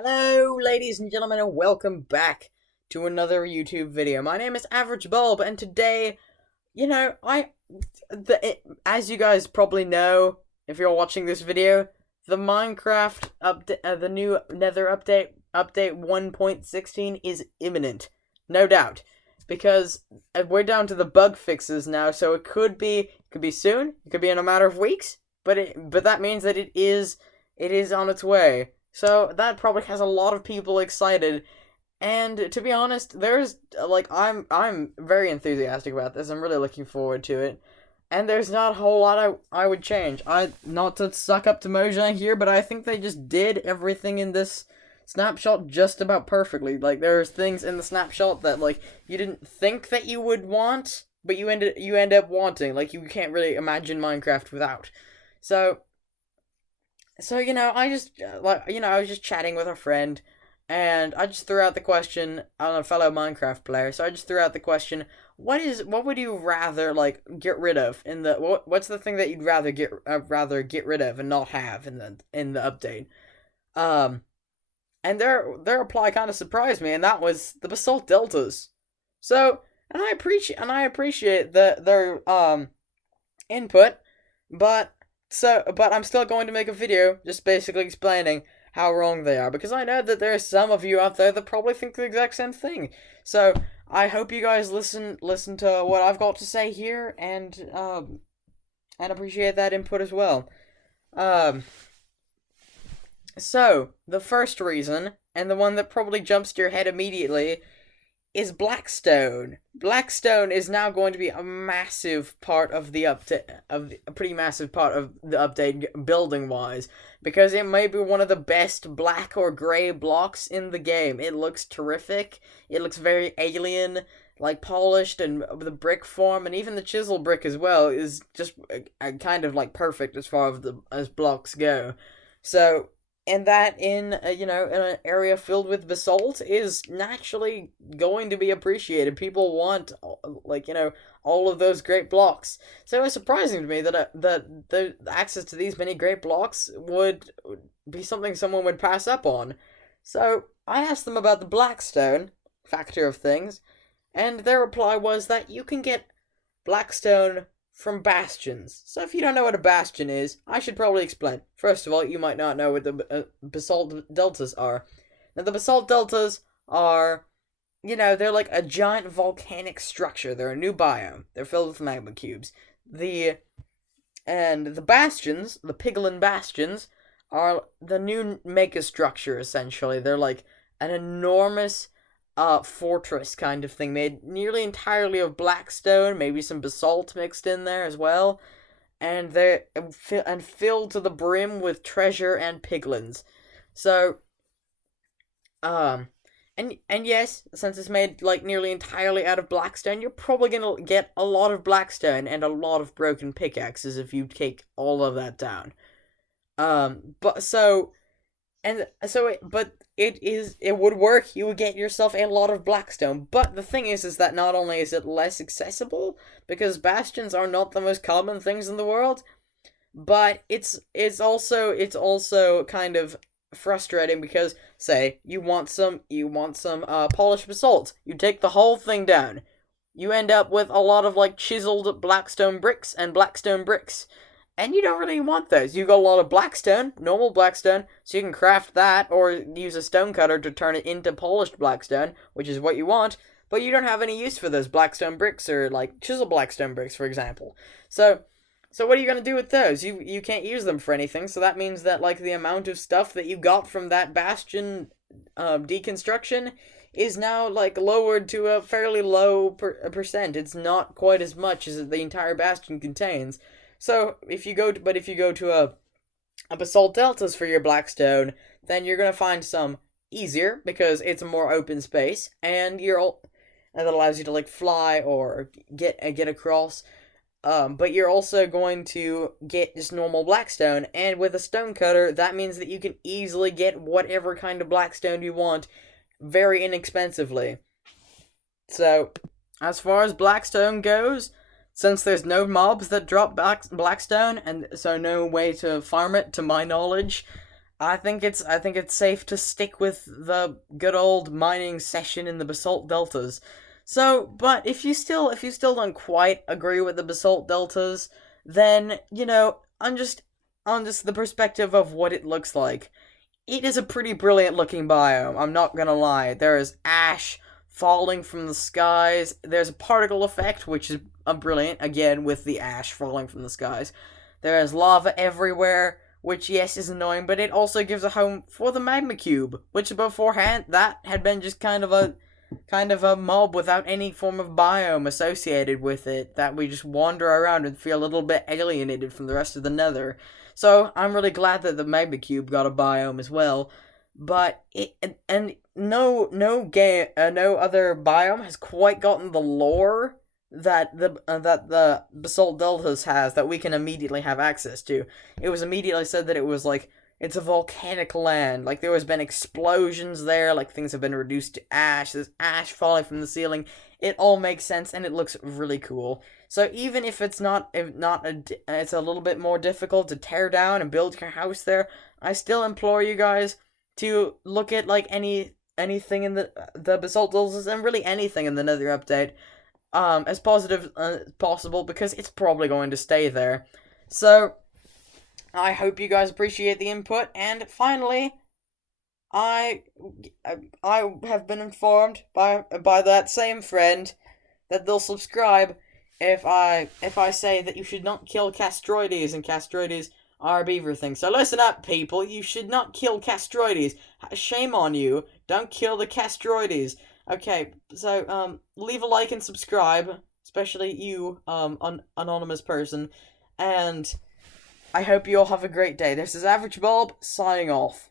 Hello, ladies and gentlemen, and welcome back to another YouTube video. My name is Average Bulb, and today, as you guys probably know, if you're watching this video, the Minecraft update, the new Nether update 1.16 is imminent, no doubt, because we're down to the bug fixes now. So it could be soon, it could be in a matter of weeks, but that means that it is on its way. So that probably has a lot of people excited, and to be honest, I'm very enthusiastic about this. I'm really looking forward to it, and there's not a whole lot I would change. Not to suck up to Mojang here, but I think they just did everything in this snapshot just about perfectly. Like, there's things in the snapshot that you didn't think that you would want, but you end up wanting. Like, you can't really imagine Minecraft without. So, I was just chatting with a friend, and I just threw out the question on a fellow Minecraft player. So I just threw out the question: what would you rather get rid of in the what's the thing that you'd rather get rid of and not have in the update? And their reply kind of surprised me, and that was the Basalt deltas. So, and I appreciate their input, but I'm still going to make a video just basically explaining how wrong they are, because I know that there are some of you out there that probably think the exact same thing. So I hope you guys listen to what I've got to say here, and appreciate that input as well. So the first reason, and the one that probably jumps to your head immediately, is Blackstone. Blackstone is now going to be a massive part of the pretty massive part of the update building-wise, because it may be one of the best black or gray blocks in the game. It looks terrific. It looks very alien, polished, and the brick form, and even the chisel brick as well is just kind of perfect as far as blocks go. So, and that in in an area filled with basalt is naturally going to be appreciated. People want all of those great blocks. So it's surprising to me that the access to these many great blocks would be something someone would pass up on. So I asked them about the Blackstone factor of things, and their reply was that you can get Blackstone from bastions. So if you don't know what a bastion is, I should probably explain. First of all, you might not know what the basalt deltas are. Now, the basalt deltas are, they're like a giant volcanic structure. They're a new biome. They're filled with magma cubes. The bastions, the piglin bastions, are the new mega structure, essentially. They're like an enormous fortress kind of thing, made nearly entirely of blackstone, maybe some basalt mixed in there as well, and they're filled to the brim with treasure and piglins. So, and yes, since it's made nearly entirely out of blackstone, you're probably gonna get a lot of blackstone and a lot of broken pickaxes if you take all of that down. It would work. You would get yourself a lot of blackstone. But the thing is that not only is it less accessible, because bastions are not the most common things in the world, but it's also kind of frustrating, because say you want some polished basalt. You take the whole thing down. You end up with a lot of chiseled blackstone bricks and blackstone bricks. And you don't really want those. You got a lot of blackstone, normal blackstone, so you can craft that, or use a stone cutter to turn it into polished blackstone, which is what you want, but you don't have any use for those blackstone bricks, or chisel blackstone bricks, for example. So what are you going to do with those? You can't use them for anything, so that means that the amount of stuff that you got from that bastion deconstruction is now lowered to a fairly low percent. It's not quite as much as the entire bastion contains. So, if you go to a basalt deltas for your blackstone, then you're gonna find some easier, because it's a more open space, and that allows you to fly or get across. But you're also going to get just normal blackstone, and with a stone cutter, that means that you can easily get whatever kind of blackstone you want, very inexpensively. So, as far as blackstone goes, since there's no mobs that drop blackstone, and so no way to farm it, to my knowledge, I think it's safe to stick with the good old mining session in the basalt deltas. So, but if you still don't quite agree with the basalt deltas, then on just the perspective of what it looks like. It is a pretty brilliant looking biome, I'm not gonna lie. There is ash falling from the skies. There's a particle effect, which is brilliant, again, with the ash falling from the skies. There is lava everywhere, which, yes, is annoying, but it also gives a home for the magma cube, which beforehand, that had been just kind of a mob without any form of biome associated with it, that we just wander around and feel a little bit alienated from the rest of the nether. So I'm really glad that the magma cube got a biome as well. But no other biome has quite gotten the lore that the basalt deltas has, that we can immediately have access to. It was immediately said that it was like, it's a volcanic land. Like, there has been explosions there. Like, things have been reduced to ash. There's ash falling from the ceiling. It all makes sense, and it looks really cool. So even if it's not, it's a little bit more difficult to tear down and build your house there, I still implore you guys to look at like anything in the basalt deltas, and really anything in the Nether update, as positive as possible, because it's probably going to stay there. So I hope you guys appreciate the input. And finally, I I have been informed by that same friend that they'll subscribe if I say that you should not kill castroides, and castroides are a beaver thing. So listen up, people. You should not kill castroides. Shame on you. Don't kill the castroides. Okay, so leave a like and subscribe, especially you, anonymous person, and I hope you all have a great day. This is Average Bulb, signing off.